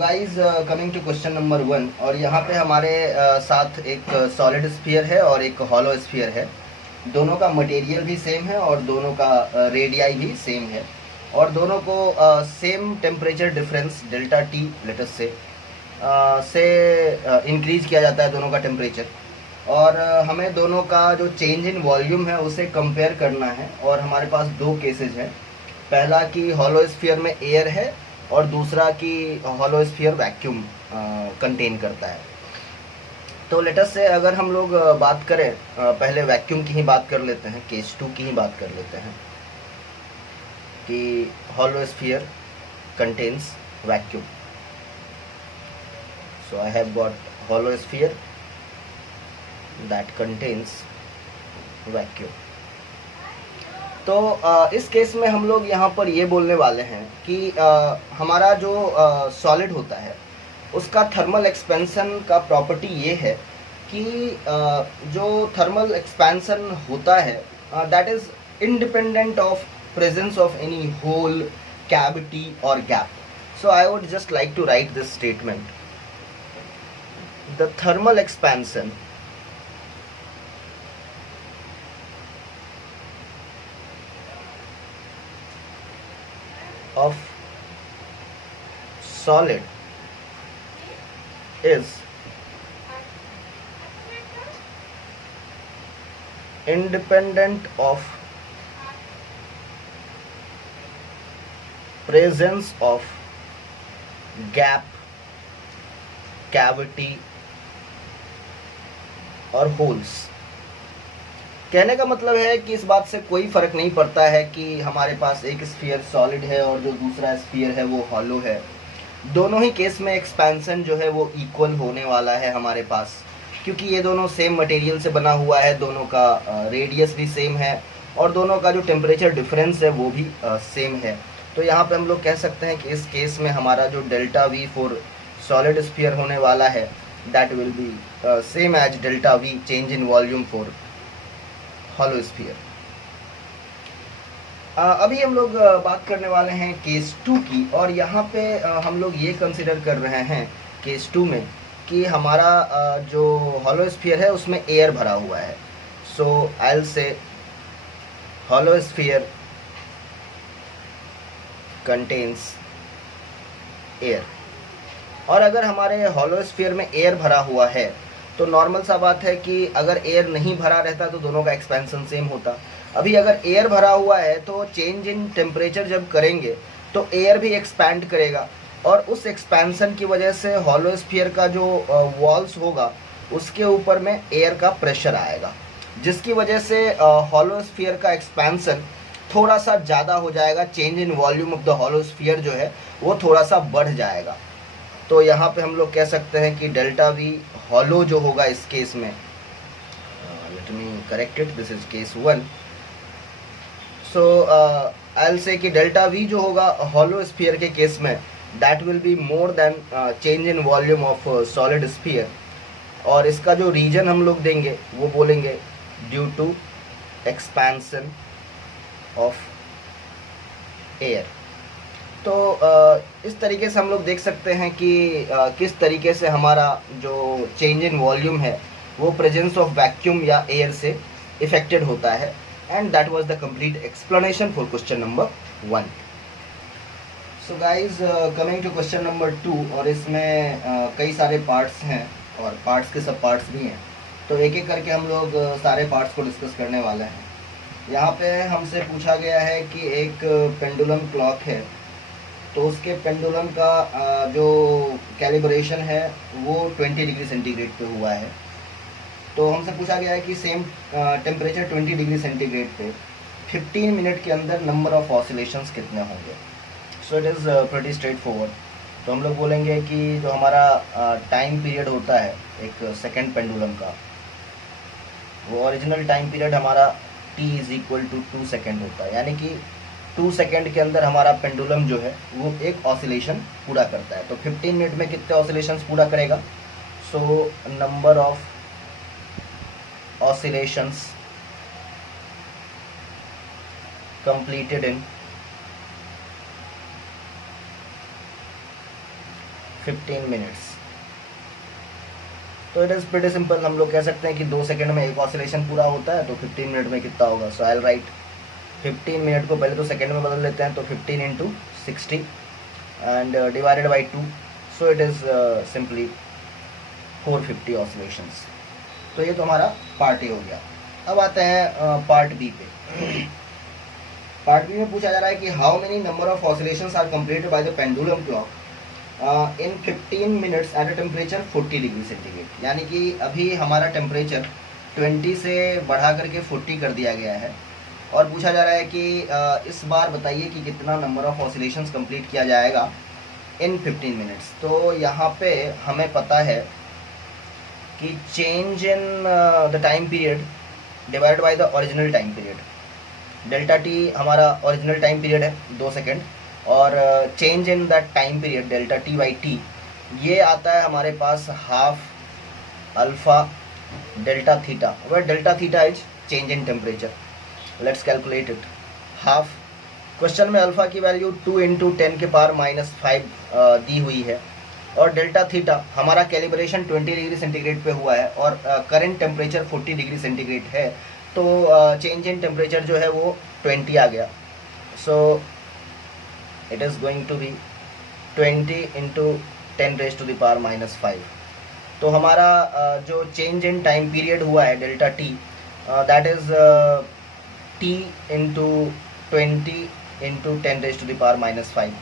Guys, coming to question number 1। और यहाँ पे हमारे साथ एक सॉलिड स्फीयर है और एक हॉलो स्फीयर है। दोनों का मटेरियल भी सेम है और दोनों का रेडियाई भी सेम है और दोनों को same temperature difference delta T let's say increase किया जाता है दोनों का टेम्परेचर। और हमें दोनों का जो चेंज इन वॉल्यूम है उसे कंपेयर करना है। और हमारे पास दो केसेस हैं, पहला कि हॉलो स्फीयर में एयर है और दूसरा कि हॉलो स्फीयर वैक्यूम कंटेन करता है। तो लेटस से अगर हम लोग बात करें, पहले वैक्यूम की ही बात कर लेते हैं, केस 2 की ही बात कर लेते हैं कि hollow sphere contains vacuum. So I have got hollow sphere that contains vacuum. तो इस केस में हम लोग यहाँ पर ये बोलने वाले हैं कि हमारा जो सॉलिड होता है उसका थर्मल एक्सपेंशन का प्रॉपर्टी ये है कि जो थर्मल एक्सपेंशन होता है that is independent of presence of any hole, cavity और gap. So I would just like to write this statement: the thermal expansion of solid is independent of presence of gap, cavity और holes. कहने का मतलब है कि इस बात से कोई फर्क नहीं पड़ता है कि हमारे पास एक स्फीयर सॉलिड है और जो दूसरा स्फीयर है वो हॉलो है। दोनों ही केस में एक्सपेंशन जो है वो इक्वल होने वाला है हमारे पास, क्योंकि ये दोनों सेम मटेरियल से बना हुआ है, दोनों का रेडियस भी सेम है और दोनों का जो टेम्परेचर डिफरेंस है वो भी सेम है। तो यहाँ पे हम लोग कह सकते हैं कि इस केस में हमारा जो delta v for solid sphere होने वाला है that will be same as delta v change in volume for hollow sphere. अभी हम लोग बात करने वाले हैं केस 2 की। और यहाँ पे हम लोग ये कंसिडर कर रहे हैं केस 2 में कि हमारा जो हॉलो स्फीयर है उसमें एयर भरा हुआ है। So I will say hollow sphere contains air. और अगर हमारे हॉलो स्फीयर में एयर भरा हुआ है तो नॉर्मल सा बात है कि अगर एयर नहीं भरा रहता तो दोनों का एक्सपेंशन सेम होता। अभी अगर एयर भरा हुआ है तो चेंज इन टेम्परेचर जब करेंगे तो एयर भी एक्सपैंड करेगा और उस एक्सपेंशन की वजह से हॉलो स्फीयर का जो वॉल्स होगा उसके ऊपर में एयर का प्रेशर आएगा, जिसकी वजह से हॉलो स्फीयर का एक्सपेंशन थोड़ा सा ज़्यादा हो जाएगा। Change in volume of the hollow sphere जो है वो थोड़ा सा बढ़ जाएगा। तो यहाँ पे हम लोग कह सकते हैं कि डेल्टा वी हॉलो जो होगा इस केस में, let me correct it, this is case 1। So I will say कि डेल्टा वी जो होगा हॉलो स्फीयर के केस में that will be more than change in volume of solid sphere. और इसका जो रीजन हम लोग देंगे वो बोलेंगे due to expansion of air. तो इस तरीके से हम लोग देख सकते हैं कि किस तरीके से हमारा जो चेंज इन वॉल्यूम है वो प्रेजेंस ऑफ वैक्यूम या एयर से इफेक्टेड होता है। And that was the complete explanation for question number 1। So guys, coming to question number 2। और इसमें कई सारे पार्ट्स हैं और पार्ट्स के सब पार्ट्स भी हैं, तो एक एक करके हम लोग सारे पार्ट्स को डिस्कस करने वाले हैं। यहाँ पे हमसे पूछा गया है कि एक पेंडुलम क्लॉक है, तो उसके पेंडुलम का जो कैलिब्रेशन है वो 20 डिग्री सेंटीग्रेड पे हुआ है। तो हमसे पूछा गया है कि सेम टेम्परेचर 20 डिग्री सेंटीग्रेड पे 15 मिनट के अंदर नंबर ऑफ ऑसिलेशंस कितने होंगे। सो it is pretty straight forward. तो हम लोग बोलेंगे कि जो हमारा टाइम पीरियड होता है एक सेकेंड पेंडुलम का, वो ओरिजिनल टाइम पीरियड हमारा t is equal to 2 second होता है, यानी कि 2 सेकेंड के अंदर हमारा पेंडुलम जो है वो एक ऑसिलेशन पूरा करता है। तो 15 मिनट में कितने ऑसिलेशंस पूरा करेगा। So number of oscillations completed in 15 minutes. तो इट इज़ प्रीटी सिंपल, हम लोग कह सकते हैं कि 2 सेकंड में एक ऑसिलेशन पूरा होता है, तो 15 मिनट में कितना होगा। सो आई विल राइट 15 मिनट को पहले तो सेकंड में बदल लेते हैं, तो 15 into 60 and divided by 2, so it is simply 450 oscillations. तो ये तो हमारा पार्ट ए हो गया। अब आते हैं पार्ट बी पे। पार्ट बी में पूछा जा रहा है कि how many number of oscillations are completed by the pendulum clock in 15 minutes at a temperature 40 degree centigrade. यानी कि अभी हमारा टेम्परेचर 20 से बढ़ा करके 40 कर दिया गया है, और पूछा जा रहा है कि इस बार बताइए कि कितना नंबर ऑफ ऑसिलेशंस कंप्लीट किया जाएगा इन 15 मिनट्स। तो यहाँ पे हमें पता है कि change in the time period divide by the original time period, delta T हमारा ओरिजिनल टाइम पीरियड है 2 सेकेंड, और change in that time period delta T by T ये आता है हमारे पास half alpha delta theta, where delta theta is change in temperature. Let's calculate it. Half, question में alpha की वैल्यू 2 इंटू 10 के पावर -5 दी हुई है, और डेल्टा थीटा हमारा कैलिब्रेशन 20 डिग्री सेंटीग्रेड पे हुआ है, और करंट टेम्परेचर 40 डिग्री सेंटीग्रेड है, तो चेंज इन टेम्परेचर जो है वो 20 आ गया। So it is going to be 20 into 10 raise to the power -5। तो हमारा जो चेंज इन टाइम पीरियड हुआ है delta T, that is T into 20 into 10 raise to the power -5।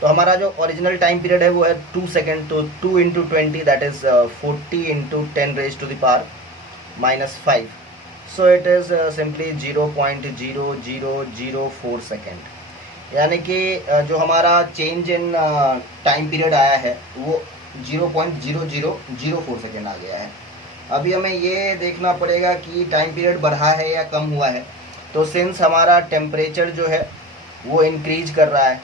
तो हमारा जो ओरिजिनल टाइम पीरियड है वो है 2 सेकेंड, तो 2 into 20 that is 40 into 10 raise to the power -5। So it is simply 0.0004 second. यानी कि जो हमारा चेंज इन टाइम पीरियड आया है वो 0.0004 सेकेंड आ गया है। अभी हमें ये देखना पड़ेगा कि टाइम पीरियड बढ़ा है या कम हुआ है। तो सिंस हमारा टेम्परेचर जो है वो इंक्रीज कर रहा है,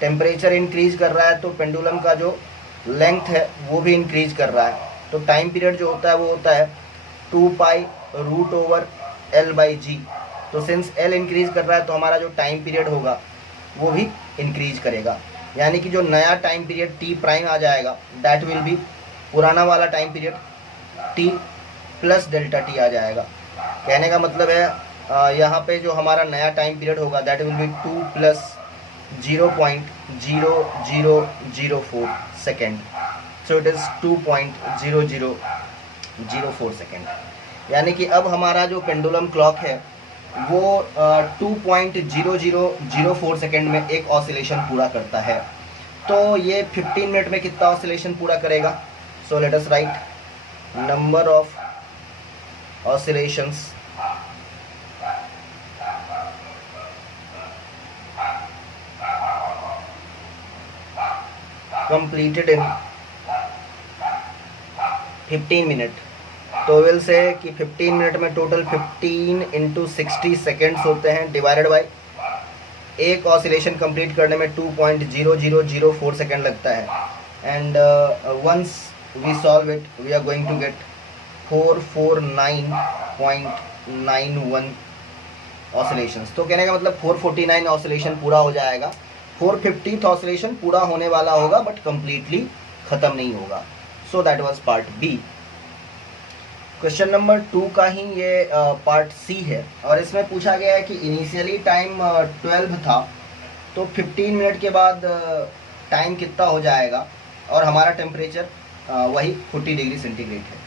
टेम्परेचर इंक्रीज कर रहा है, तो पेंडुलम का जो लेंथ है वो भी इंक्रीज कर रहा है। तो टाइम पीरियड जो होता है वो होता है 2 pi root over L by G. तो सिंस एल इंक्रीज कर रहा है तो हमारा जो टाइम पीरियड होगा वो भी इंक्रीज करेगा। यानी कि जो नया टाइम पीरियड टी प्राइम आ जाएगा दैट विल बी पुराना वाला time period T plus delta T आ जाएगा। कहने का मतलब है यहाँ पे जो हमारा नया टाइम पीरियड होगा that will B 2 plus 0.0004 second. So it is 2.0004 second. यानी कि अब हमारा जो पेंडुलम क्लॉक है वो 2.0004 सेकेंड में एक ऑसिलेशन पूरा करता है। तो ये 15 मिनट में कितना ऑसिलेशन पूरा करेगा। सो let us right number of oscillations completed in 15 minute. तो विल से कि 15 मिनट में टोटल 15 इंटू 60 सेकेंड्स होते हैं, डिवाइडेड बाई एक ऑसिलेशन कंप्लीट करने में 2.0004 सेकेंड लगता है। And once we solve it we are going to get 449.91 oscillations. तो कहने का मतलब 449 ऑसिलेशन पूरा हो जाएगा, 450th ऑसिलेशन पूरा होने वाला होगा बट कंप्लीटली ख़त्म नहीं होगा। So that was part B. Question number 2 का ही ये पार्ट सी है, और इसमें पूछा गया है कि इनिशियली टाइम 12 था, तो 15 मिनट के बाद टाइम कितना हो जाएगा, और हमारा टेम्परेचर वही 40 डिग्री सेंटीग्रेड है।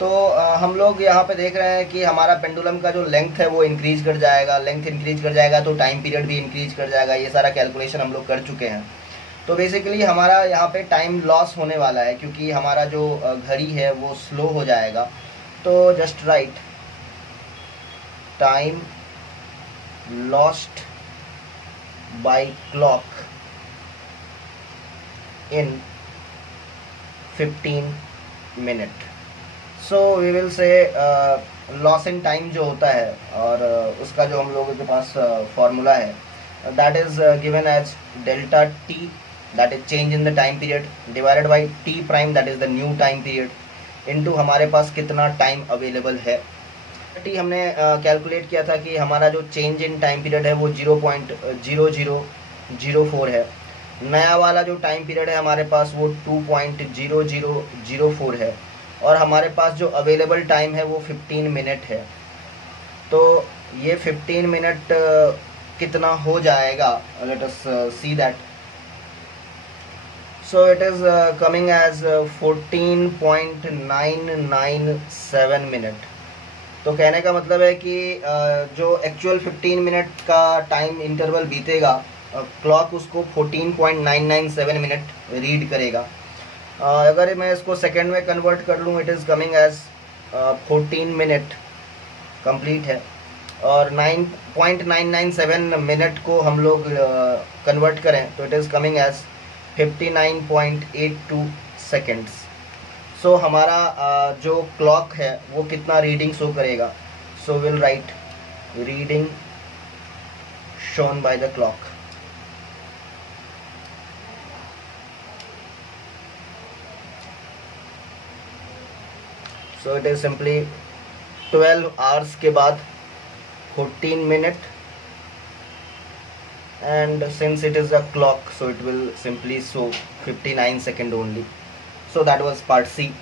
तो हम लोग यहाँ पे देख रहे हैं कि हमारा पेंडुलम का जो लेंथ है वो इंक्रीज कर जाएगा, लेंथ इंक्रीज कर जाएगा तो टाइम पीरियड भी इंक्रीज कर जाएगा। ये सारा कैलकुलेशन हम लोग कर चुके हैं। तो बेसिकली हमारा यहाँ पे टाइम लॉस होने वाला है, क्योंकि हमारा जो घड़ी है वो स्लो हो जाएगा। तो just right time lost by clock in 15 minute. So we will say loss in time जो होता है, और उसका जो हम लोगों के पास फॉर्मूला है that is given as delta T that is change in the time period divided by T prime that is the new time period into हमारे पास कितना टाइम अवेलेबल है। टी हमने कैलकुलेट किया था कि हमारा जो चेंज इन टाइम पीरियड है वो 0.0004 है, नया वाला जो टाइम पीरियड है हमारे पास वो 2.0004 है, और हमारे पास जो अवेलेबल टाइम है वो 15 मिनट है। तो ये 15 मिनट कितना हो जाएगा, let us see that. So it is coming as 14.997 minute. तो कहने का मतलब है कि जो एक्चुअल 15 मिनट का टाइम इंटरवल बीतेगा, क्लॉक उसको 14.997 मिनट रीड करेगा। अगर मैं इसको सेकेंड में कन्वर्ट कर लूँ, it is coming as 14 minute complete है, और 9.997 मिनट को हम लोग कन्वर्ट करें तो it is coming as 59.82 seconds. So हमारा जो क्लॉक है वो कितना रीडिंग शो करेगा। So will write reading shown by the clock. So it is simply 12 hours के बाद 14 minute, and since it is a clock so it will simply show 59 second only. So that was part C.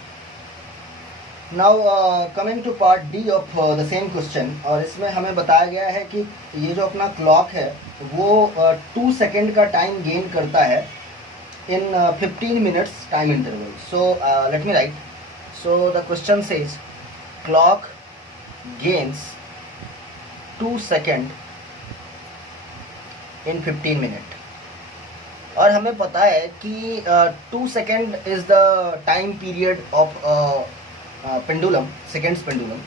Now coming to part D of the same question, और इसमें हमें बताया गया है कि ये जो अपना क्लॉक है वो 2 सेकेंड का टाइम गेन करता है in 15 minutes time interval. So let me write. So the question says clock gains 2 second in 15 minute, और हमें पता है कि 2 second is the time period of pendulum, seconds pendulum.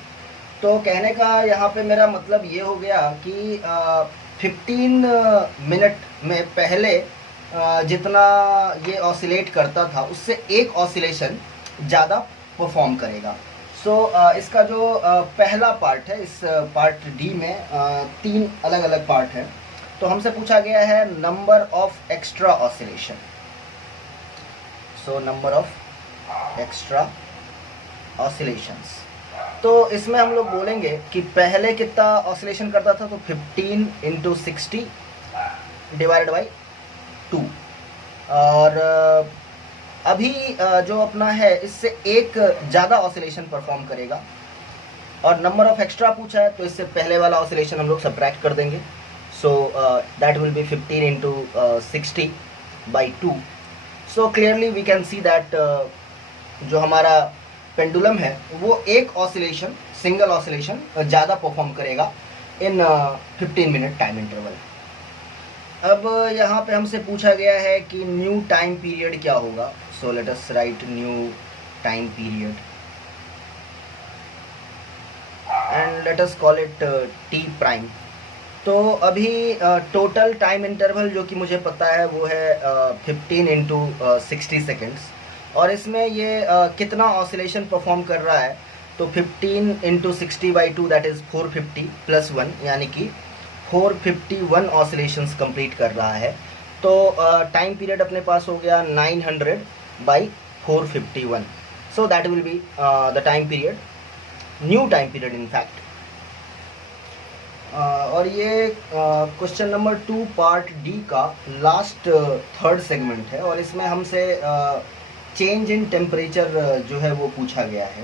तो कहने का यहाँ पे मेरा मतलब ये हो गया कि 15 मिनट में पहले जितना ये ऑसिलेट करता था उससे एक ऑसिलेशन ज़्यादा परफॉर्म करेगा। सो इसका जो पहला पार्ट है, इस पार्ट डी में 3 अलग अलग पार्ट हैं। तो हमसे पूछा गया है number of extra oscillation. So number of extra oscillations, तो इसमें हम लोग बोलेंगे कि पहले कितना ऑसिलेशन करता था, तो 15 × 60 डिवाइडेड बाई 2, और अभी जो अपना है इससे एक ज़्यादा ऑसिलेशन परफॉर्म करेगा। और नंबर ऑफ एक्स्ट्रा पूछा है तो इससे पहले वाला ऑसिलेशन हम लोग सब्ट्रैक्ट कर देंगे। So that will be 15 × 60 by 2. So clearly we can see that जो हमारा पेंडुलम है वो एक ऑसिलेशन, सिंगल ऑसिलेशन ज़्यादा परफॉर्म करेगा इन 15 मिनट टाइम इंटरवल। अब यहाँ पे हमसे पूछा गया है कि न्यू टाइम पीरियड क्या होगा। सो let us right new time period and let us call it t prime. तो अभी टोटल टाइम इंटरवल जो कि मुझे पता है वो है 15 × 60 सेकेंड्स, और इसमें ये कितना ऑसिलेशन परफॉर्म कर रहा है, तो 15 × 60 by 2 दैट इज़ 450 + 1, यानी कि 451 ऑसिलेशंस कंप्लीट कर रहा है। तो टाइम पीरियड अपने पास हो गया 900 by 451। So that will be the time period, new time period in fact. और ये क्वेश्चन नंबर 2 पार्ट डी का लास्ट थर्ड सेगमेंट है, और इसमें हमसे चेंज इन टेम्परेचर जो है वो पूछा गया है।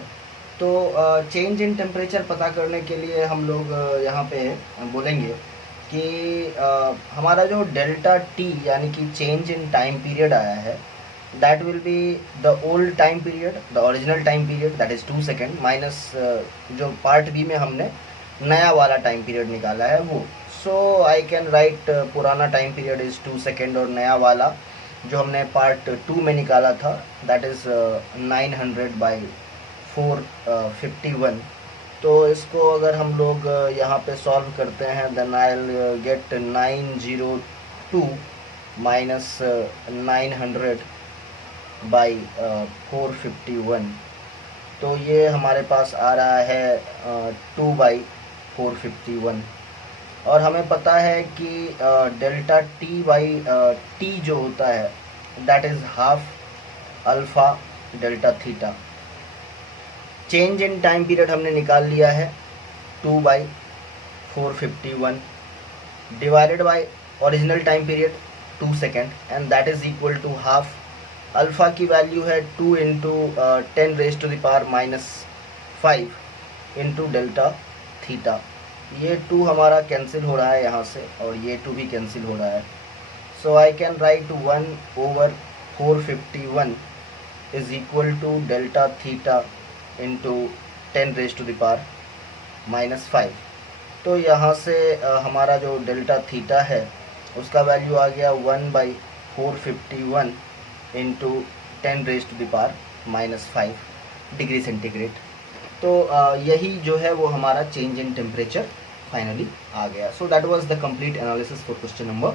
तो चेंज इन टेम्परेचर पता करने के लिए हम लोग यहाँ पे बोलेंगे कि हमारा जो डेल्टा टी यानी कि चेंज इन टाइम पीरियड आया है, that will be the old time period, the original time period that is 2 second, minus जो पार्ट बी में हमने नया वाला टाइम पीरियड निकाला है वो। सो आई कैन राइट पुराना टाइम पीरियड इज़ 2 सेकेंड, और नया वाला जो हमने पार्ट 2 में निकाला था दैट इज़ 900 by 451। तो इसको अगर हम लोग यहाँ पे सॉल्व करते हैं then I will get 902 minus 900 by 451। तो ये हमारे पास आ रहा है 2/451, और हमें पता है कि डेल्टा टी जो होता है that is half alpha delta theta. Change in time period हमने निकाल लिया है 2/451 divided by original time period 2 second and that is equal to half. Alpha की वैल्यू है 2 इंटू 10⁻⁻5 इंटू डेल्टा थीटा। ये 2 हमारा कैंसिल हो रहा है यहाँ से और ये 2 भी कैंसिल हो रहा है। So I can write 1/451 is equal to delta theta into 10⁻⁻5। तो यहाँ से हमारा जो डेल्टा थीटा है उसका वैल्यू आ गया 1/451 इंटू 10⁻⁻5 डिग्री सेंटीग्रेड। तो यही जो है वो हमारा चेंज इन टेम्परेचर फाइनली आ गया। So that was the complete analysis for question number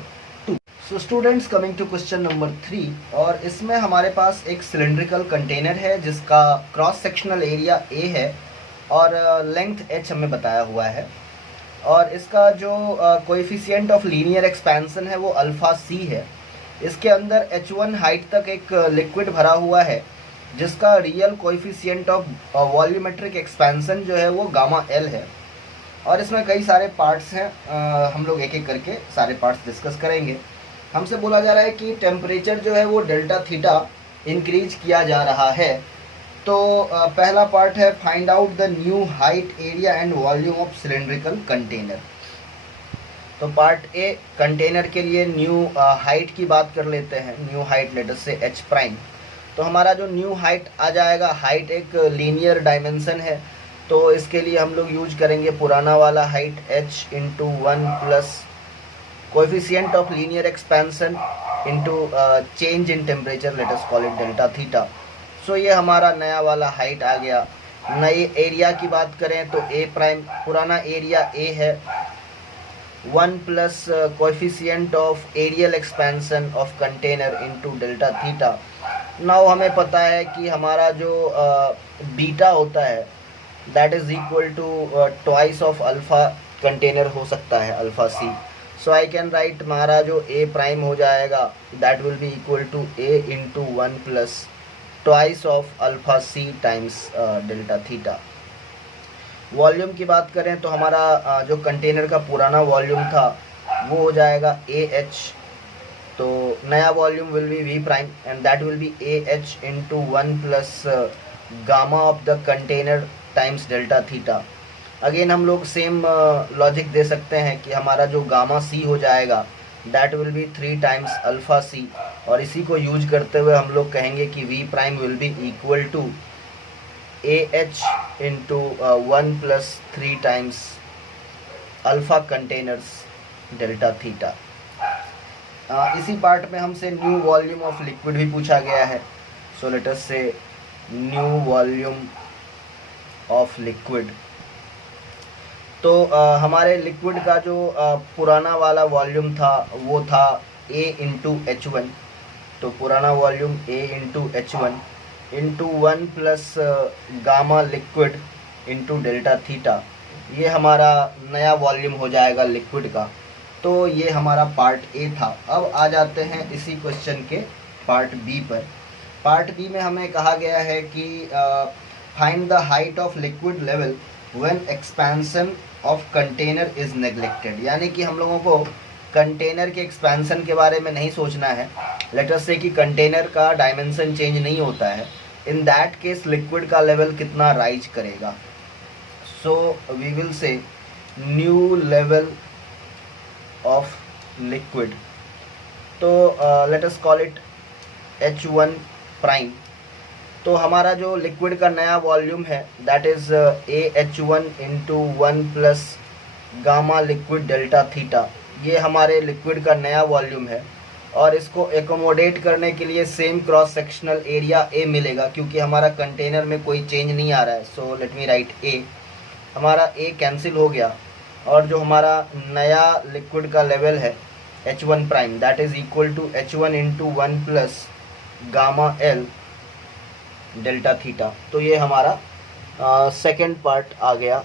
2। So students, coming to question number 3, और इसमें हमारे पास एक सिलेंड्रिकल कंटेनर है जिसका क्रॉस सेक्शनल एरिया A है और लेंथ h हमें बताया हुआ है, और इसका जो कोएफिशिएंट ऑफ लीनियर एक्सपेंशन है वो अल्फ़ा c है। इसके अंदर h1 हाइट तक एक लिक्विड भरा हुआ है जिसका real coefficient of volumetric expansion जो है वो गामा L है, और इसमें कई सारे पार्ट्स हैं। हम लोग एक एक करके सारे पार्ट्स डिस्कस करेंगे। हमसे बोला जा रहा है कि टेम्परेचर जो है वो डेल्टा थीटा इंक्रीज किया जा रहा है। तो पहला पार्ट है find out the new height, area and volume of cylindrical container. तो पार्ट ए, कंटेनर के लिए न्यू हाइट की बात कर लेते हैं। न्यू हाइट लेटर से h प्राइम। तो हमारा जो न्यू हाइट आ जाएगा, हाइट एक लीनियर डायमेंशन है, तो इसके लिए हम लोग यूज करेंगे पुराना वाला height h into 1 plus coefficient of linear expansion into change in temperature, let us call it delta theta. So ये हमारा नया वाला हाइट आ गया। नए एरिया की बात करें तो ए प्राइम, पुराना एरिया ए है, 1 plus coefficient of areal expansion of container into delta theta. Now हमें पता है कि हमारा जो बीटा होता है that is equal to twice of alpha container हो सकता है, alpha C. So I can write हमारा जो ए प्राइम हो जाएगा that will be equal to A into 1 plus twice of alpha C times delta theta. Volume की बात करें तो हमारा जो कंटेनर का पुराना वॉल्यूम था वो हो जाएगा ए एच। तो नया volume will be V prime and that will be A H into 1 plus gamma of the container times delta theta. Again हम लोग सेम लॉजिक दे सकते हैं कि हमारा जो गामा सी हो जाएगा that will be 3 times alpha C, और इसी को यूज करते हुए हम लोग कहेंगे कि V prime will be equal to A H into 1 plus 3 times alpha containers delta theta. इसी पार्ट में हमसे न्यू वॉल्यूम ऑफ लिक्विड भी पूछा गया है। सो लेट अस से न्यू वॉल्यूम ऑफ लिक्विड। तो हमारे लिक्विड का जो पुराना वाला वॉल्यूम था वो था A इंटू H1। तो पुराना volume A into H1 into 1 plus gamma liquid into delta theta, ये हमारा नया वॉल्यूम हो जाएगा लिक्विड का। तो ये हमारा पार्ट ए था। अब आ जाते हैं इसी क्वेश्चन के पार्ट बी पर। पार्ट बी में हमें कहा गया है कि find the height of liquid level when expansion of container is neglected. यानी कि हम लोगों को कंटेनर के एक्सपेंशन के बारे में नहीं सोचना है। लेट अस से कि कंटेनर का डायमेंशन चेंज नहीं होता है, इन दैट केस लिक्विड का लेवल कितना राइज करेगा। So we will say new level of liquid. तो let us call it H1 prime. तो हमारा जो लिक्विड का नया वॉल्यूम है that is AH1 into 1 plus gamma liquid delta theta, ये हमारे लिक्विड का नया वॉल्यूम है, और इसको एकोमोडेट करने के लिए same cross sectional area A मिलेगा क्योंकि हमारा कंटेनर में कोई चेंज नहीं आ रहा है। So let me right A। हमारा A कैंसिल हो गया, और जो हमारा नया लिक्विड का लेवल है H1 prime that is equal to H1 into 1 plus gamma L delta theta. तो ये हमारा सेकेंड पार्ट आ गया।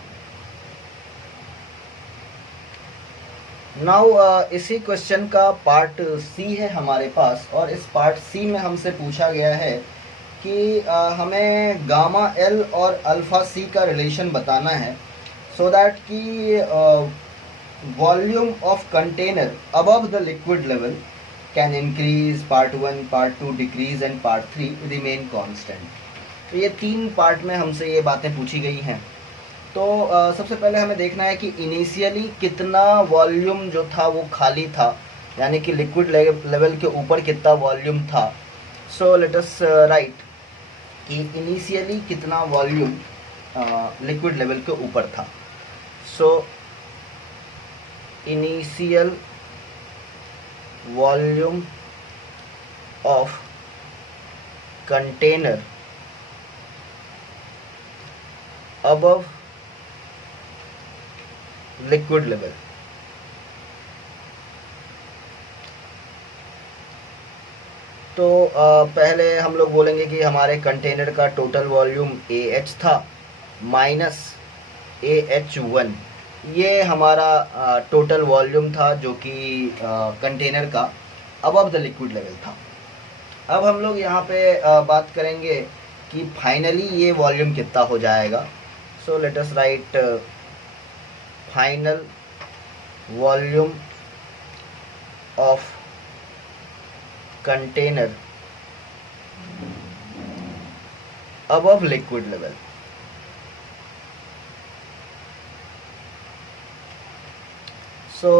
नाउ इसी क्वेश्चन का पार्ट सी है हमारे पास, और इस पार्ट सी में हमसे पूछा गया है कि हमें गामा एल और अल्फ़ा सी का रिलेशन बताना है सो दैट कि volume of container above the liquid level can increase, part 1, part 2 decrease and part 3 remain constant. तो ये 3 पार्ट में हमसे ये बातें पूछी गई हैं। तो सबसे पहले हमें देखना है कि इनिशियली कितना वॉल्यूम जो था वो खाली था, यानी कि लिक्विड लेवल के ऊपर कितना वॉल्यूम था। सो लेट अस राइट कि इनिशियली कितना वॉल्यूम लिक्विड लेवल के ऊपर था। So initial volume of container above liquid level. तो पहले हम लोग बोलेंगे कि हमारे कंटेनर का टोटल वॉल्यूम AH था माइनस AH1, ये हमारा टोटल वॉल्यूम था जो कि कंटेनर का अबव द लिक्विड लेवल था। अब हम लोग यहाँ पे बात करेंगे कि फाइनली ये वॉल्यूम कितना हो जाएगा। सो let us right final volume of container above liquid level. So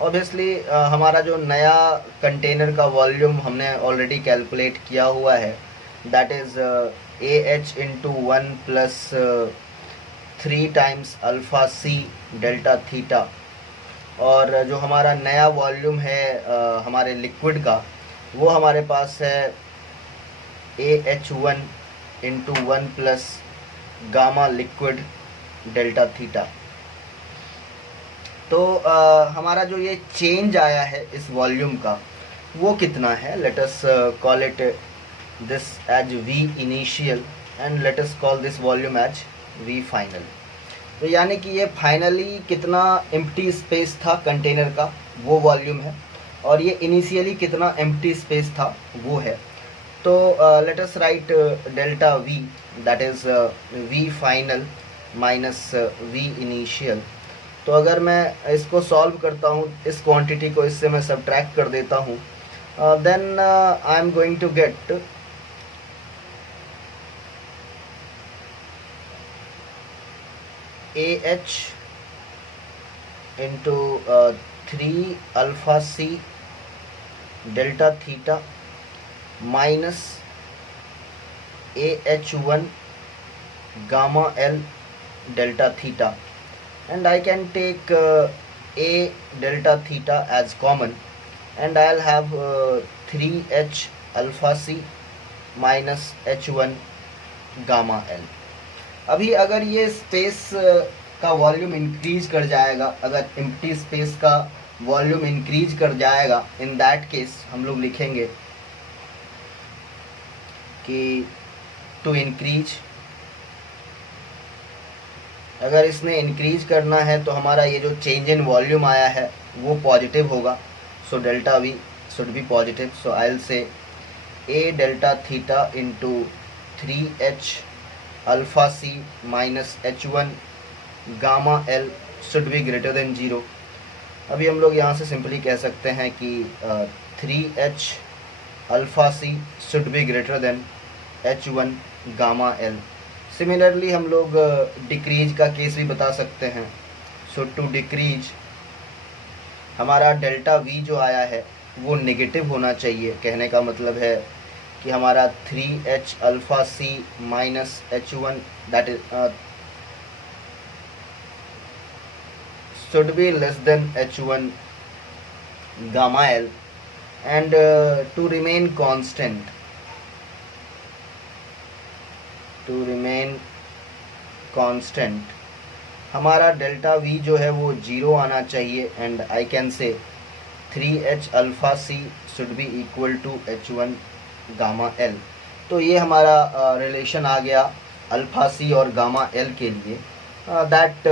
obviously हमारा जो नया कंटेनर का वॉल्यूम हमने ऑलरेडी कैलकुलेट किया हुआ है, that is AH into 1 plus 3 times alpha C delta theta. और जो हमारा नया वॉल्यूम है हमारे लिक्विड का, वो हमारे पास है AH1 into 1 plus gamma liquid delta theta. तो हमारा जो ये चेंज आया है इस वॉल्यूम का वो कितना है, late us call it this as V initial and let us call this volume as V final। तो यानी कि ये फाइनली कितना एम्प्टी स्पेस था कंटेनर का वो वॉल्यूम है, और ये इनिशियली कितना एम्प्टी स्पेस था वो है। तो let us right delta V, that is V final minus V initial. तो अगर मैं इसको सॉल्व करता हूँ, इस क्वांटिटी को इससे मैं सब्ट्रैक्ट कर देता हूँ, then I am going to get AH into 3 alpha C delta theta minus AH1 gamma L delta theta, and I can take A delta theta as common, and I'll have 3H alpha C minus H1 gamma L। अभी अगर ये space का volume increase कर जाएगा, अगर empty space का volume increase कर जाएगा, इन दैट केस हम लोग लिखेंगे कि टू इंक्रीज, अगर इसने इंक्रीज करना है तो हमारा ये जो चेंज इन वॉल्यूम आया है वो पॉजिटिव होगा। So delta V should be positive. So I will से A delta theta into 3H alpha C minus H1 gamma L should be greater then 0। अभी हम लोग यहाँ से सिंपली कह सकते हैं कि 3H alpha C should be greater then H1 gamma L। Similarly हम लोग डिक्रीज का केस भी बता सकते हैं। सो टू डिक्रीज हमारा डेल्टा V जो आया है वो नेगेटिव होना चाहिए। कहने का मतलब है कि हमारा 3H alpha C minus H1 that is should be less than H1 gamma L, and to remain constant, to remain constant हमारा डेल्टा V जो है वो 0 आना चाहिए, and I can say 3H alpha C should be equal to H1 gamma L। तो ये हमारा relation आ गया अल्फ़ा C और गामा L के लिए, दैट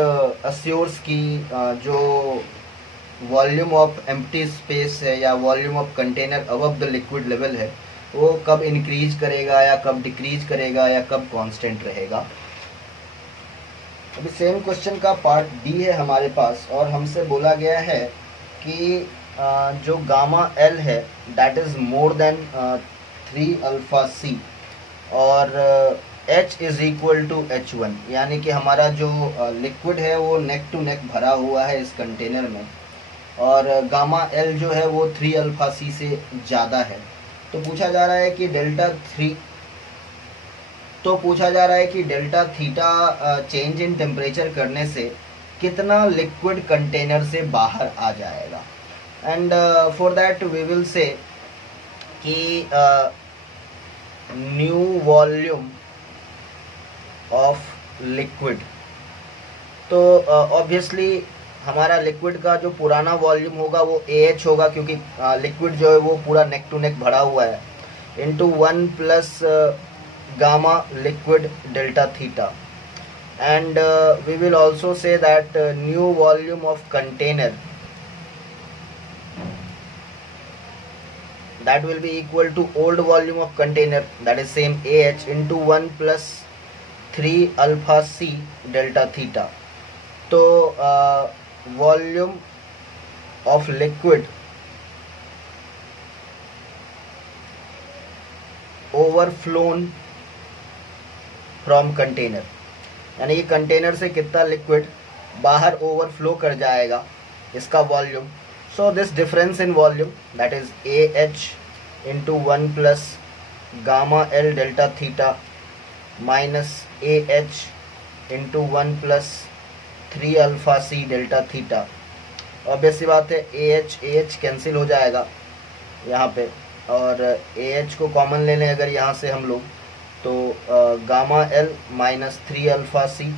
अस्योर्स की जो वॉल्यूम ऑफ एम्प्टी स्पेस है या volume of container above the liquid level है वो कब इंक्रीज करेगा या कब डिक्रीज करेगा या कब कांस्टेंट रहेगा। अभी सेम क्वेश्चन का पार्ट D है हमारे पास, और हमसे बोला गया है कि जो गामा एल है that is more than 3 alpha C, और H is equal to H1, यानी कि हमारा जो लिक्विड है वो नेक टू नेक भरा हुआ है इस कंटेनर में, और गामा एल जो है वो 3 अल्फ़ा सी से ज़्यादा है। तो पूछा जा रहा है कि delta theta change in temperature करने से कितना लिक्विड कंटेनर से बाहर आ जाएगा। And for that we will say कि न्यू वॉल्यूम ऑफ लिक्विड। तो ऑब्वियसली हमारा लिक्विड का जो पुराना वॉल्यूम होगा वो AH होगा, क्योंकि लिक्विड जो है वो पूरा नेक टू नेक भरा हुआ है, into 1 plus gamma liquid delta theta. And we will also say that new volume of container that will be equal to old volume of container, that is same AH, into 1 plus 3 alpha C delta theta. तो volume of liquid overflown from container, यानी कि container से कितना liquid बाहर overflow कर जाएगा इसका volume. So this difference in volume, that is AH into 1 plus gamma L delta theta minus AH into 1 plus 3 alpha C delta theta। obvious सी बात है AH कैंसिल हो जाएगा यहाँ पे, और AH को कॉमन ले लें अगर यहाँ से हम लोग, तो gamma L minus 3 alpha C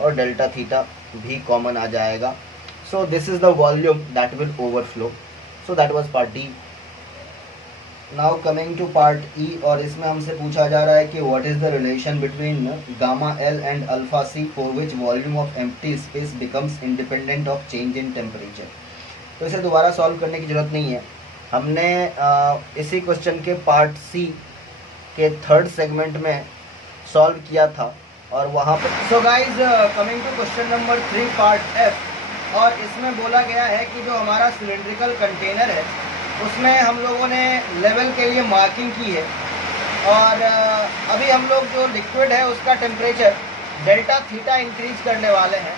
और डेल्टा थीटा भी कॉमन आ जाएगा। So this is the volume that will overflow. So that was part D. Now coming to part E, और इसमें हमसे पूछा जा रहा है कि what is the relation between gamma L and alpha C for which volume of empty space becomes independent of change in temperature। तो इसे दोबारा सॉल्व करने की ज़रूरत नहीं है, हमने इसी क्वेश्चन के पार्ट C के थर्ड सेगमेंट में सॉल्व किया था, और वहाँ पर so guys coming to question number 3 part F, और इसमें बोला गया है कि जो हमारा सिलेंड्रिकल कंटेनर है उसमें हम लोगों ने लेवल के लिए मार्किंग की है, और अभी हम लोग जो लिक्विड है उसका टेम्परेचर डेल्टा थीटा इंक्रीज करने वाले हैं,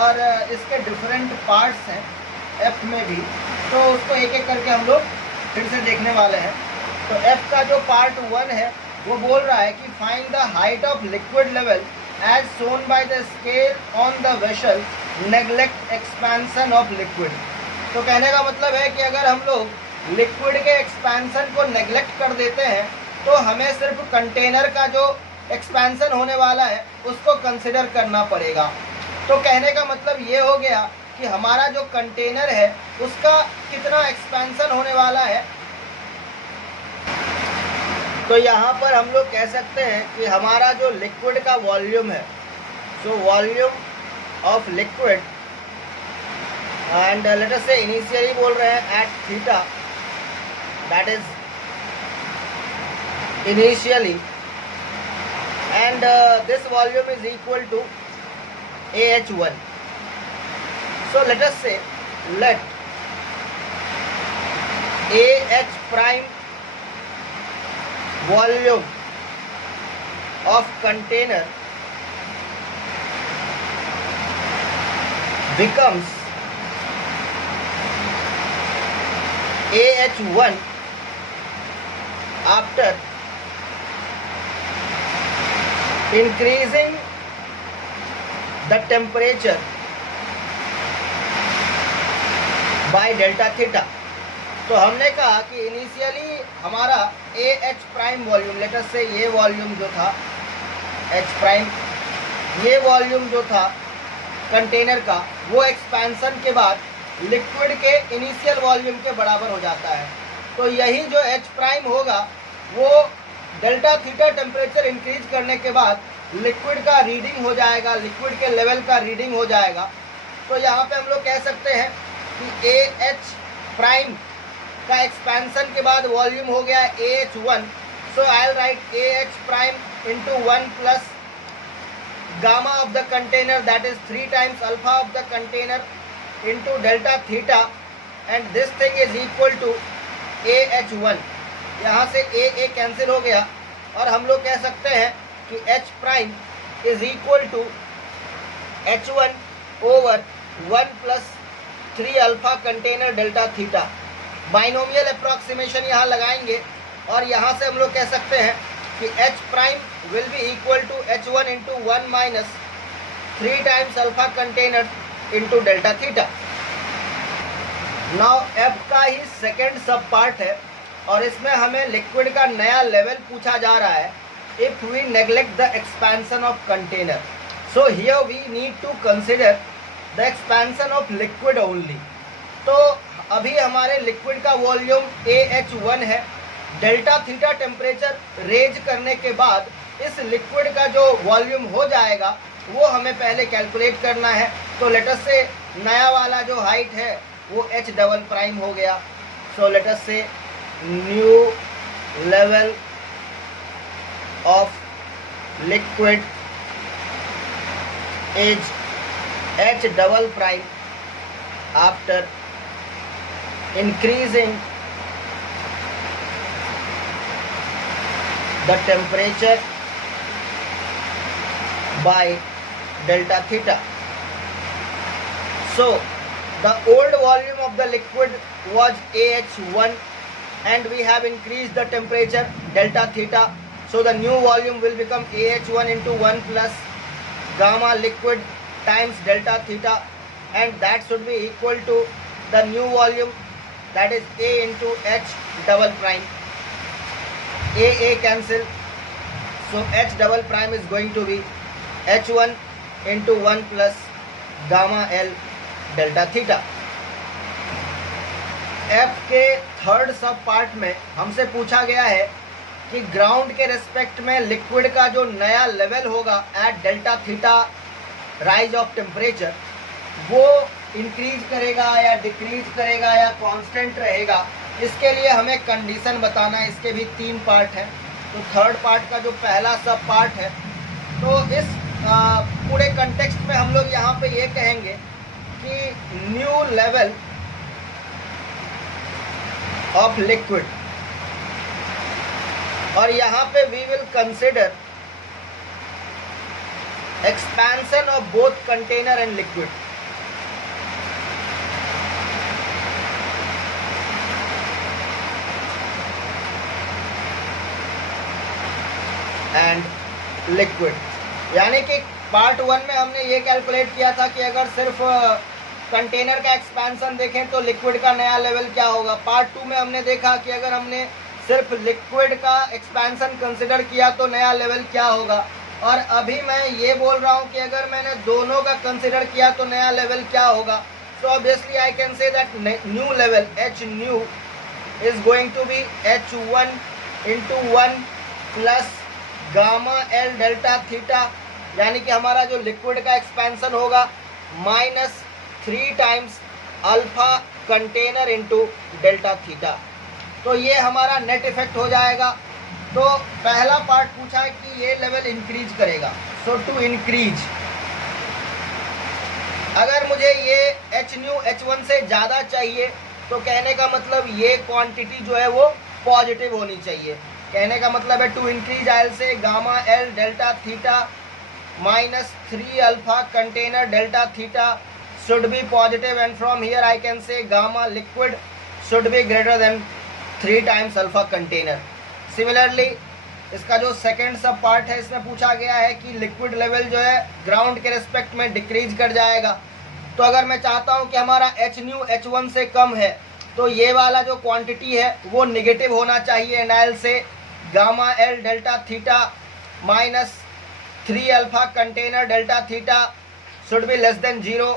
और इसके डिफरेंट पार्ट्स हैं F में भी, तो उसको एक एक करके हम लोग फिर से देखने वाले हैं। तो F का जो पार्ट 1 है वो बोल रहा है कि find the height of liquid level as shown by the scale on the vessel, neglect expansion of liquid. तो कहने का मतलब है कि अगर हम लोग लिक्विड के एक्सपेंशन को नेग्लेक्ट कर देते हैं तो हमें सिर्फ कंटेनर का जो एक्सपेंशन होने वाला है उसको कंसिडर करना पड़ेगा। तो कहने का मतलब ये हो गया कि हमारा जो कंटेनर है उसका कितना एक्सपेंशन होने वाला है। तो यहाँ पर हम लोग कह सकते हैं कि हमारा जो लिक्विड का वॉल्यूम है, so volume of liquid, and let us say initially बोल रहे हैं at theta, that is initially, and this volume is equal to AH1। So let us say let AH prime volume of container becomes AH1 after increasing the temperature by delta theta। तो हमने कहा कि initially हमारा AH prime volume, late us से ये volume जो था H prime, ये वॉल्यूम जो था कंटेनर का, वो एक्सपेंशन के बाद लिक्विड के इनिशियल वॉल्यूम के बराबर हो जाता है। तो यही जो H प्राइम होगा वो डेल्टा थीटा टेम्परेचर इंक्रीज करने के बाद लिक्विड का रीडिंग हो जाएगा, लिक्विड के लेवल का रीडिंग हो जाएगा। तो यहाँ पे हम लोग कह सकते हैं कि AH प्राइम का एक्सपेंशन के बाद वॉल्यूम हो गया AH1। So I will write AH prime into 1 plus gamma of the container, that is 3 times alpha of the container into delta theta and this thing is equal to AH1। यहाँ से A cancel हो गया और हम लोग कह सकते हैं कि H prime is equal to H1 over 1 plus 3 alpha container delta theta. Binomial approximation यहाँ लगाएंगे और यहाँ से हम लोग कह सकते हैं कि H prime will be equal to H1 into 1 minus 3 times alpha container into delta theta. Now F का ही सेकेंड सब पार्ट है और इसमें हमें लिक्विड का नया लेवल पूछा जा रहा है। If we neglect the expansion of container, so here we need to consider the expansion of liquid only. तो अभी हमारे लिक्विड का वॉल्यूम AH1 है। डेल्टा थीटा टेम्परेचर रेज करने के बाद इस लिक्विड का जो वॉल्यूम हो जाएगा वो हमें पहले कैलकुलेट करना है। तो लेट अस से नया वाला जो हाइट है वो H डबल प्राइम हो गया। सो लेट अस से new level of liquid is H double prime after increasing the temperature by delta theta. So the old volume of the liquid was AH1 and we have increased the temperature delta theta. So the new volume will become AH1 into 1 plus gamma liquid times delta theta, and that should be equal to the new volume, that is A into H double prime. A cancel, so H double prime is going to be H1 into 1 plus gamma L delta theta. F के third सब part में हमसे पूछा गया है कि ground के respect में लिक्विड का जो नया लेवल होगा at delta theta rise of temperature, वो इंक्रीज करेगा या डिक्रीज करेगा या कांस्टेंट रहेगा। इसके लिए हमें कंडीशन बताना है। इसके भी 3 पार्ट हैं। तो थर्ड पार्ट का जो पहला सब पार्ट है, तो इस पूरे कंटेक्स्ट में हम लोग यहाँ पे ये कहेंगे कि न्यू लेवल ऑफ लिक्विड, और यहाँ पे we will consider expansion of both container and liquid. And liquid, यानी कि पार्ट 1 में हमने ये कैलकुलेट किया था कि अगर सिर्फ कंटेनर का एक्सपेंशन देखें तो लिक्विड का नया लेवल क्या होगा। पार्ट 2 में हमने देखा कि अगर हमने सिर्फ लिक्विड का एक्सपेंशन कंसिडर किया तो नया लेवल क्या होगा। और अभी मैं ये बोल रहा हूँ कि अगर मैंने दोनों का कंसिडर किया तो नया लेवल क्या होगा। सो obviously I can say that new level H new is going to be H1 into 1 plus gamma L delta theta, यानी कि हमारा जो लिक्विड का एक्सपेंशन होगा minus 3 times alpha container into delta theta. तो ये हमारा नेट इफेक्ट हो जाएगा। तो पहला पार्ट पूछा है कि ये लेवल इंक्रीज करेगा। सो टू इंक्रीज, अगर मुझे ये H न्यू H1 से ज़्यादा चाहिए तो कहने का मतलब ये क्वांटिटी जो है वो पॉजिटिव होनी चाहिए। कहने का मतलब है to increase I will say gamma L delta theta minus 3 alpha container delta theta should be positive, and from here I can say gamma liquid should be greater than 3 times alpha container. Similarly इसका जो second सब part है, इसमें पूछा गया है कि liquid level जो है ग्राउंड के रिस्पेक्ट में डिक्रीज कर जाएगा। तो अगर मैं चाहता हूं कि हमारा H न्यू H1 से कम है तो ये वाला जो क्वांटिटी है वो निगेटिव होना चाहिए, and I will say gamma L delta theta minus 3 alpha container delta theta should be less then 0,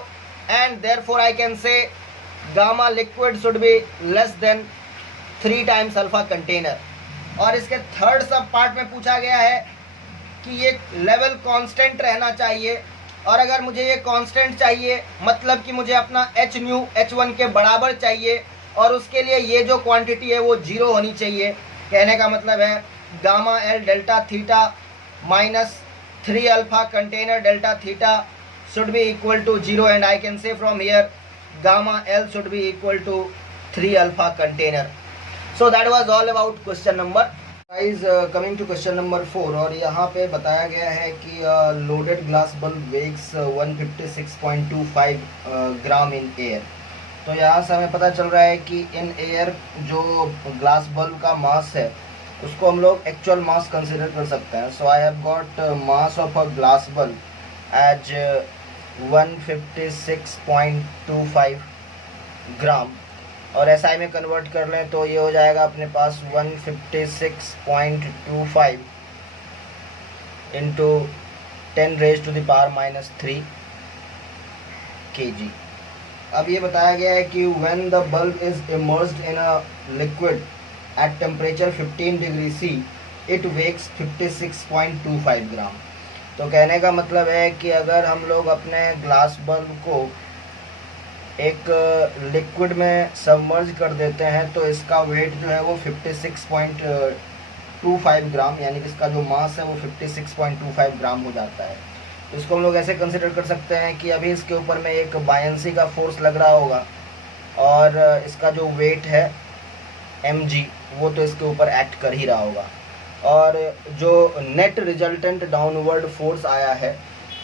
and therefore I can say gamma liquid should be less then 3 times alpha container. और इसके third सब part में पूछा गया है कि ये level constant रहना चाहिए, और अगर मुझे ये कांस्टेंट चाहिए मतलब कि मुझे अपना H न्यू H1 के बराबर चाहिए, और उसके लिए ये जो क्वांटिटी है वो 0 होनी चाहिए। कहने का मतलब है gamma L delta theta minus 3 alpha container delta theta should be equal to 0, and I can say from here gamma L should be equal to 3 alpha container. So that was all about question number. Guys, coming to question number 4, और यहाँ पे बताया गया है कि loaded glass bulb weighs 156.25 gram in air. तो यहाँ से हमें पता चल रहा है कि इन एयर जो ग्लास बल्ब का मास है उसको हम लोग एक्चुअल मास कंसिडर कर सकते हैं. So I have got mass of a glass bulb as 156.25 gram, और एसआई में कन्वर्ट कर लें तो ये हो जाएगा अपने पास 156.25 इंटू 10⁻³ kg. अब ये बताया गया है कि when the bulb is immersed in a liquid at temperature 15 degree C it wakes 56.25 gram. तो कहने का मतलब है कि अगर हम लोग अपने ग्लास बल्ब को एक लिक्विड में सबमर्ज कर देते हैं तो इसका वेट जो है वो 56.25 ग्राम, यानी कि इसका जो मास है वो 56.25 ग्राम हो जाता है. तो इसको हम लोग ऐसे कंसिडर कर सकते हैं कि अभी इसके ऊपर में एक बायंसी का फोर्स लग रहा होगा और इसका जो वेट है mg वो तो इसके ऊपर एक्ट कर ही रहा होगा, और जो नेट रिजल्टेंट डाउनवर्ड फोर्स आया है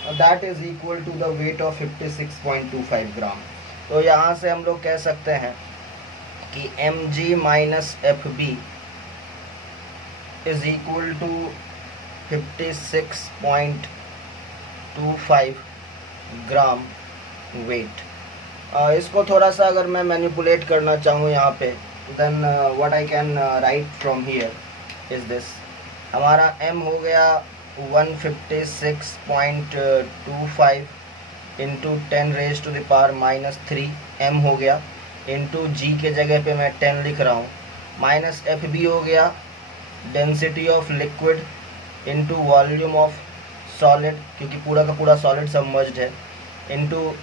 that is equal to the weight of 56.25 gram. तो यहाँ से हम लोग कह सकते हैं कि mg minus fb is equal to 56.25 gram weight. इसको थोड़ा सा अगर मैं मैनिपुलेट करना चाहूँ यहाँ पे, then what I can write from here is this. हमारा m हो गया 156.25 इंटू 10⁻³ m हो गया, इंटू g के जगह पे मैं 10 लिख रहा हूँ, माइनस fb हो गया density of liquid into volume of solid, क्योंकि पूरा का पूरा सॉलिड सबमर्ज्ड है, इंटू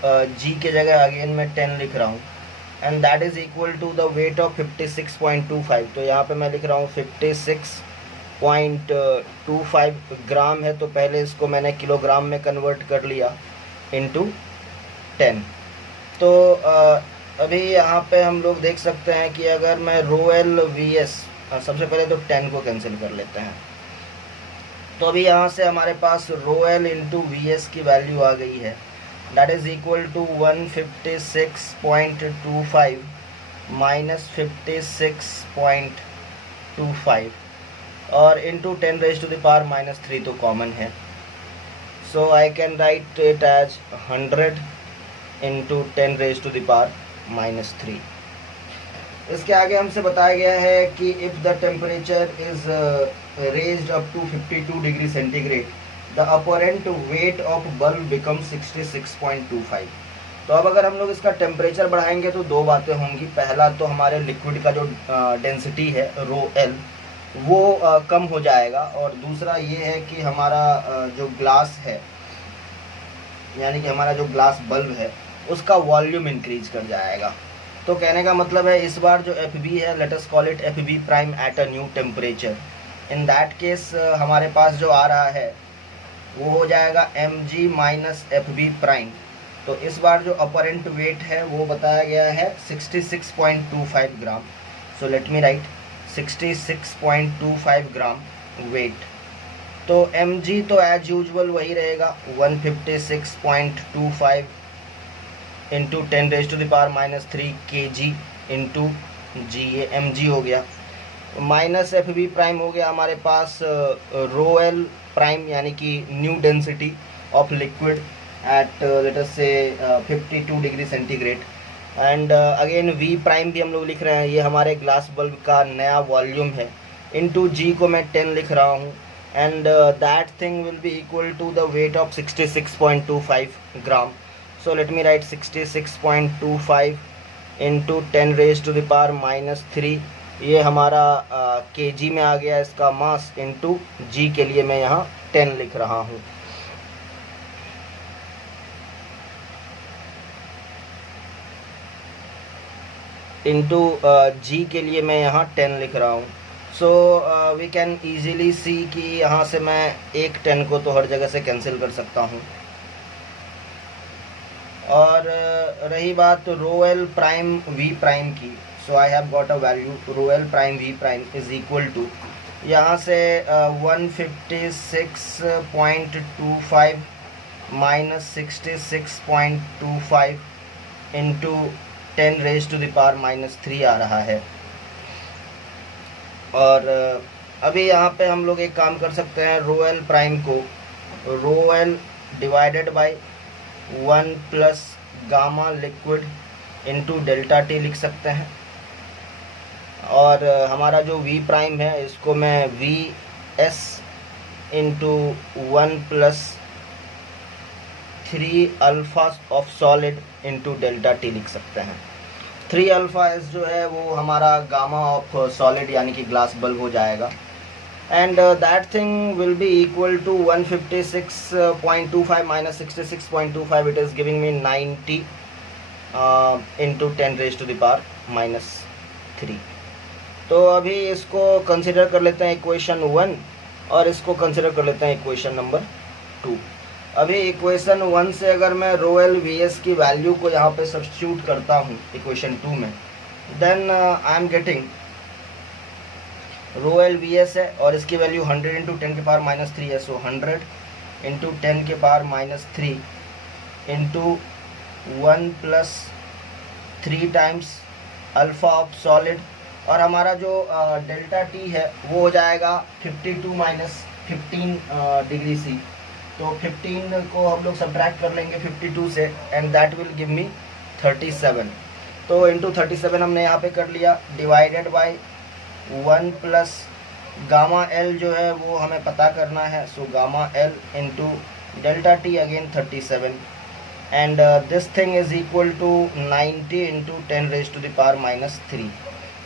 g के जगह अगेन मैं 10 लिख रहा हूँ, and that is equal to the weight of 56.25. तो यहाँ पे मैं लिख रहा हूँ 56.25 ग्राम है, तो पहले इसको मैंने किलोग्राम में कन्वर्ट कर लिया इंटू 10. तो अभी यहाँ पे हम लोग देख सकते हैं कि अगर मैं ρl vs, सबसे पहले तो 10 को कैंसिल कर लेते हैं, तो अभी यहाँ से हमारे पास ρl इंटू vs की वैल्यू आ गई है, that is equal to 156.25 minus 56.25 और इंटू 10⁻³ तो कॉमन है, so I can write it as 100 into 10⁻³ इसके आगे हमसे बताया गया है कि if the temperature is raised up to 52 degree centigrade the apparent weight of bulb become 66.25. तो अब अगर हम लोग इसका टेम्परेचर बढ़ाएंगे तो दो बातें होंगी. पहला तो हमारे लिक्विड का जो डेंसिटी है ρl वो कम हो जाएगा, और दूसरा ये है कि हमारा जो ग्लास है, यानी कि हमारा जो ग्लास बल्ब है उसका वॉल्यूम इंक्रीज कर जाएगा. तो कहने का मतलब है इस बार जो FB है, late us call it FB prime at a new temperature. In that case हमारे पास जो आ रहा है वो हो जाएगा mg माइनस FB प्राइम. तो इस बार जो अपरेंट वेट है वो बताया गया है 66.25 gram. So let me write 66.25 gram weight. तो mg तो एज यूजुअल वही रहेगा 156.25 इंटू 10⁻³ kg इंटू g, ये mg हो गया, माइनस FB प्राइम हो गया हमारे पास ρl प्राइम, यानी कि new density of liquid eight late us से 52 degree centigrade, and again v prime भी हम लोग लिख रहे हैं, ये हमारे ग्लास बल्ब का नया वॉल्यूम है, इंटू g को मैं 10 लिख रहा हूँ, and that thing will be equal to the weight of 66.25 gram. So let me write 66.25 into 10⁻³ ये हमारा kg में आ गया इसका मास, इंटू g के लिए मैं यहाँ 10 लिख रहा हूँ. इंटू g के लिए मैं यहाँ 10 लिख रहा हूँ. सो वी कैन ईजीली सी कि यहाँ से मैं एक 10 को तो हर जगह से कैंसिल कर सकता हूँ, और रही बात rho L prime V prime की, so I have got a value rho L prime V prime is equal to, यहाँ से 156.25 माइनस 66.25 इंटू 10⁻³ आ रहा है। और अभी यहाँ पे हम लोग एक काम कर सकते हैं, रो एल प्राइम को rho L divided by 1 plus gamma liquid into delta T लिख सकते हैं। और हमारा जो v प्राइम है इसको मैं V S into 1 plus 3 alpha of solid into delta T लिख सकते हैं। 3 अल्फ़ा एस जो है वो हमारा गामा ऑफ सॉलिड यानी कि ग्लास बल्ब हो जाएगा। And that thing will be equal to 156.25 minus 66.25, it is giving me 90 into 10⁻³ तो अभी इसको कंसिडर कर लेते हैं इक्वेशन 1 और इसको कंसिडर कर लेते हैं इक्वेशन नंबर 2। अभी इक्वेशन 1 से अगर मैं रो एल वी एस की वैल्यू को यहाँ पे सब्स्टिट्यूट करता हूँ इक्वेशन 2 में, then I am getting rho L V S है और इसकी वैल्यू 100 इंटू 10⁻³ है, सो 100 into 10⁻³ into 1 plus 3 times alpha of solid, और हमारा जो डेल्टा टी है वो हो जाएगा 52 माइनस 15 डिग्री सी, तो 15 को हम लोग सब्ट्रैक्ट कर लेंगे 52 से and that will give me 37। तो इंटू 37 हमने यहाँ पे कर लिया, divided by 1 plus gamma L जो है वो हमें पता करना है, so gamma L into delta T again 37 and this thing is equal to 90 into 10⁻³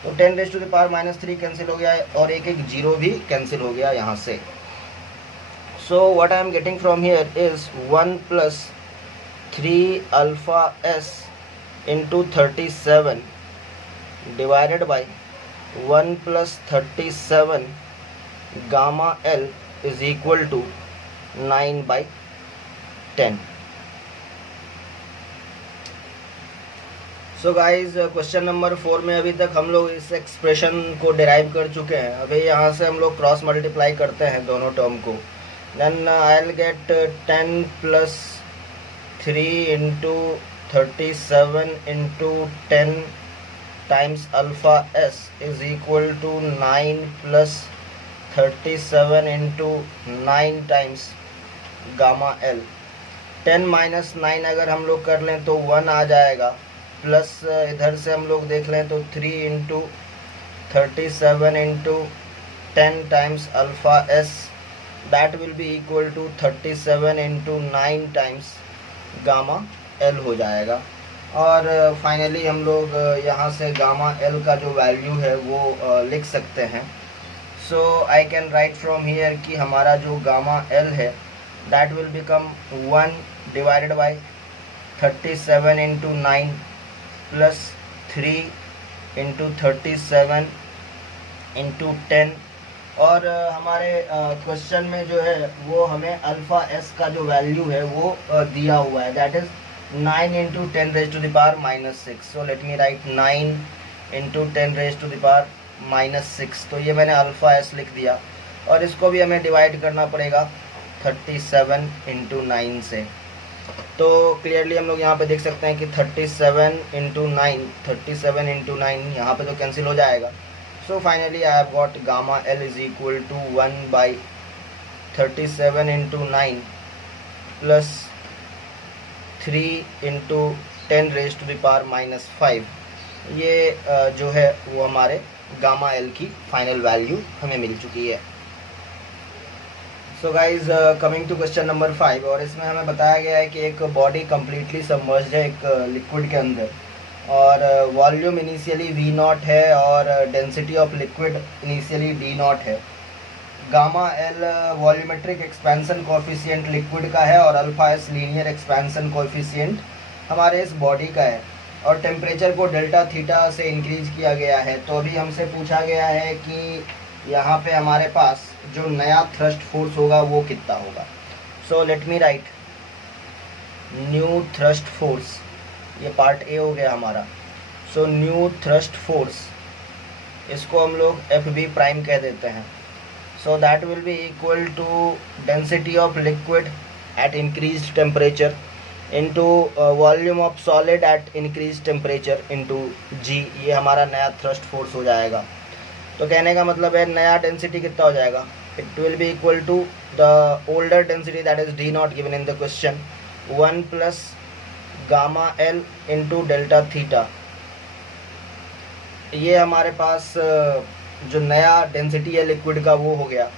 तो 10⁻³ कैंसिल हो गया और एक जीरो भी कैंसिल हो गया यहाँ से। So what I am getting from here is 1 plus 3 alpha S into 37 divided by 1 plus 37 gamma L is equal to 9/10। So guys question number 4 में अभी तक हम लोग इस एक्सप्रेशन को डिराइव कर चुके हैं। अभी यहाँ से हम लोग क्रॉस मल्टीप्लाई करते हैं दोनों टर्म को, then I will get 10 plus 3 into 37 into 10 times alpha S is equal to 9 plus 37 into 9 times gamma L. 10 minus 9 अगर हम लोग कर लें तो 1 आ जाएगा, प्लस इधर से हम लोग देख लें तो 3 into 37 into 10 times alpha S that will be equal to 37 into 9 times gamma L हो जाएगा। और फाइनली हम लोग यहाँ से गामा एल का जो वैल्यू है वो लिख सकते हैं। So I can write from here कि हमारा जो गामा एल है that will become 1 divided by 37 into 9 plus 3 into 37 into 10, और हमारे क्वेश्चन में जो है वो हमें अल्फ़ा एस का जो वैल्यू है वो दिया हुआ है, that is 9 into 10⁻⁻6। So let me right 9 into 10⁻⁻6। तो ये मैंने अल्फ़ा एस लिख दिया और इसको भी हमें डिवाइड करना पड़ेगा 37 इंटू 9 से। तो क्लियरली हम लोग यहाँ पे देख सकते हैं कि 37 इंटू 9 यहाँ पे तो कैंसिल हो जाएगा। So finally I have got gamma L is equal to 1/37 into 9 plus 3 into 10⁻⁻5। ये जो है वो हमारे गामा एल की फाइनल वैल्यू हमें मिल चुकी है। So guys coming to question number 5, और इसमें हमें बताया गया है कि एक बॉडी कम्प्लीटली सबमर्ज्ड है एक लिक्विड के अंदर, और वॉल्यूम इनिशियली V0 है और density of liquid initially D0 है। Gamma L volumetric expansion coefficient liquid का है और alpha S linear expansion coefficient हमारे इस बॉडी का है, और टेम्परेचर को डेल्टा थीटा से इंक्रीज़ किया गया है। तो अभी हमसे पूछा गया है कि यहाँ पे हमारे पास जो नया थ्रस्ट फोर्स होगा वो कितना होगा। सो let me right new thrust force, ये पार्ट ए हो गया हमारा। सो न्यू थ्रस्ट फोर्स, इसको हम लोग एफ बी प्राइम कह देते हैं। So that will be equal to density of liquid at increase temperature into volume of solid at increase temperature into G. ये हमारा नया थ्रस्ट फोर्स हो जाएगा। तो कहने का मतलब है नया डेंसिटी कितना हो जाएगा, it will be equal to the older density that is D naught given in the question, 1 plus gamma L into delta theta. ये हमारे पास जो नया डेंसिटी है लिक्विड का वो हो गया।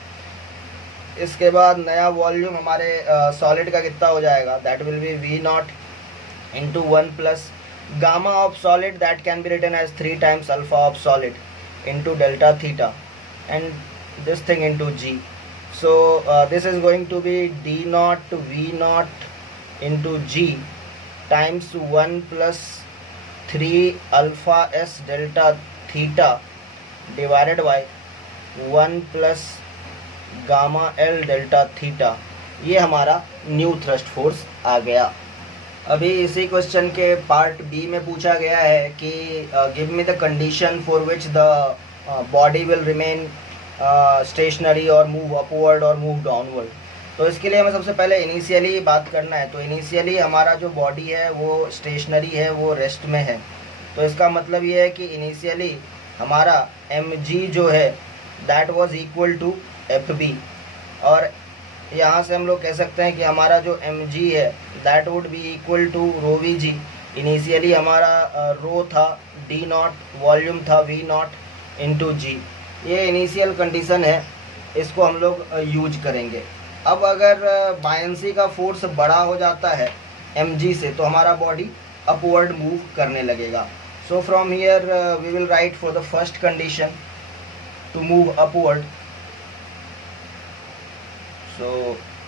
इसके बाद नया वॉल्यूम हमारे सॉलिड का कितना हो जाएगा, that will be V not into 1 plus gamma of solid that can be written as 3 times alpha of solid into delta theta and this thing into G. So this is going to be D not V not into G times 1 plus 3 alpha S delta theta divided by 1 plus gamma L delta theta. ये हमारा new thrust force आ गया। अभी इसी question के part B में पूछा गया है कि give me the condition for which the body will remain stationery और मूव अपवर्ड और मूव डाउनवर्ड। तो इसके लिए हमें सबसे पहले इनिशियली बात करना है। तो इनिशियली हमारा जो बॉडी है वो स्टेशनरी है, वो रेस्ट में है। तो इसका मतलब ये है कि इनिशियली हमारा mg जो है that was equal to fb, और यहाँ से हम लोग कह सकते हैं कि हमारा जो mg है that would be equal to rho V G. Initially हमारा रो था d नॉट, वॉल्यूम था v नॉट इंटू जी। ये इनिशियल कंडीशन है, इसको हम लोग यूज करेंगे। अब अगर बायंसी का फोर्स बड़ा हो जाता है mg से तो हमारा बॉडी अपवर्ड मूव करने लगेगा। So from here we will write for the first condition to move upward. So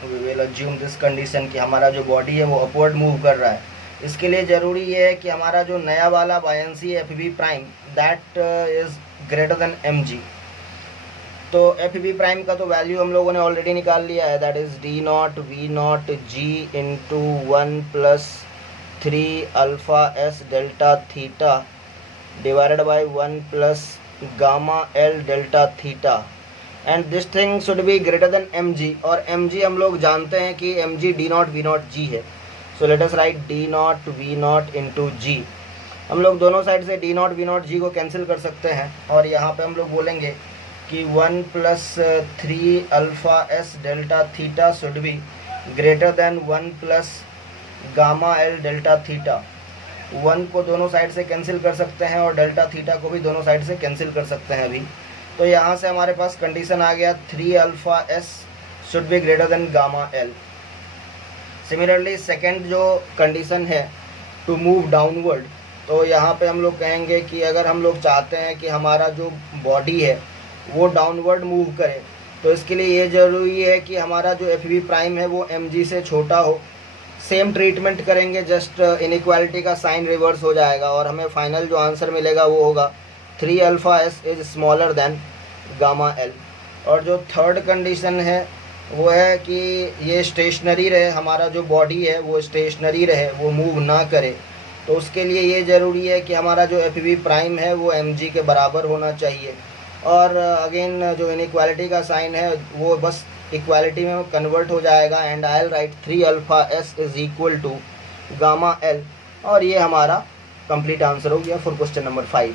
we will assume this condition कि हमारा जो बॉडी है वो अपवर्ड मूव कर रहा है। इसके लिए ज़रूरी ये है कि हमारा जो नया वाला बायंसी है F B prime that is greater than M G. तो एफ बी प्राइम का तो वैल्यू हम लोगों ने ऑलरेडी निकाल लिया है, that is D not V not G into 1 plus 3 alpha S delta theta divided by 1 plus gamma L delta theta and this thing should be greater than M G. और M G हम लोग जानते हैं कि M G D not V not G है। So let us write D not V not into G. हम लोग दोनों साइड से डी नॉट वी नॉट जी को कैंसिल कर सकते हैं और यहाँ पे हम लोग बोलेंगे कि 1 plus 3 alpha S delta theta should be greater then 1 plus gamma L delta theta. 1 को दोनों साइड से कैंसिल कर सकते हैं और डेल्टा थीटा को भी दोनों साइड से कैंसिल कर सकते हैं अभी। तो यहाँ से हमारे पास कंडीशन आ गया 3 alpha S should be greater than gamma L. Similarly second जो कंडीशन है टू मूव डाउनवर्ड, तो यहाँ पे हम लोग कहेंगे कि अगर हम लोग चाहते हैं कि हमारा जो बॉडी है वो डाउनवर्ड मूव करे तो इसके लिए ये ज़रूरी है कि हमारा जो एफ बी प्राइम है वो एम जी से छोटा हो। सेम ट्रीटमेंट करेंगे, जस्ट इनइक्वालिटी का साइन रिवर्स हो जाएगा और हमें फाइनल जो आंसर मिलेगा वो होगा 3 alpha S is smaller than gamma L. और जो थर्ड कंडीशन है वो है कि ये स्टेशनरी रहे, हमारा जो बॉडी है वो स्टेशनरी रहे, वो मूव ना करे। तो उसके लिए ये ज़रूरी है कि हमारा जो एफ बी प्राइम है वो एम जी के बराबर होना चाहिए। और अगेन जो इनइक्वालिटी का साइन है वो बस इक्वालिटी में कन्वर्ट हो जाएगा and I will write 3 alpha S is equal to gamma L. और ये हमारा कंप्लीट आंसर हो गया फॉर क्वेश्चन नंबर 5।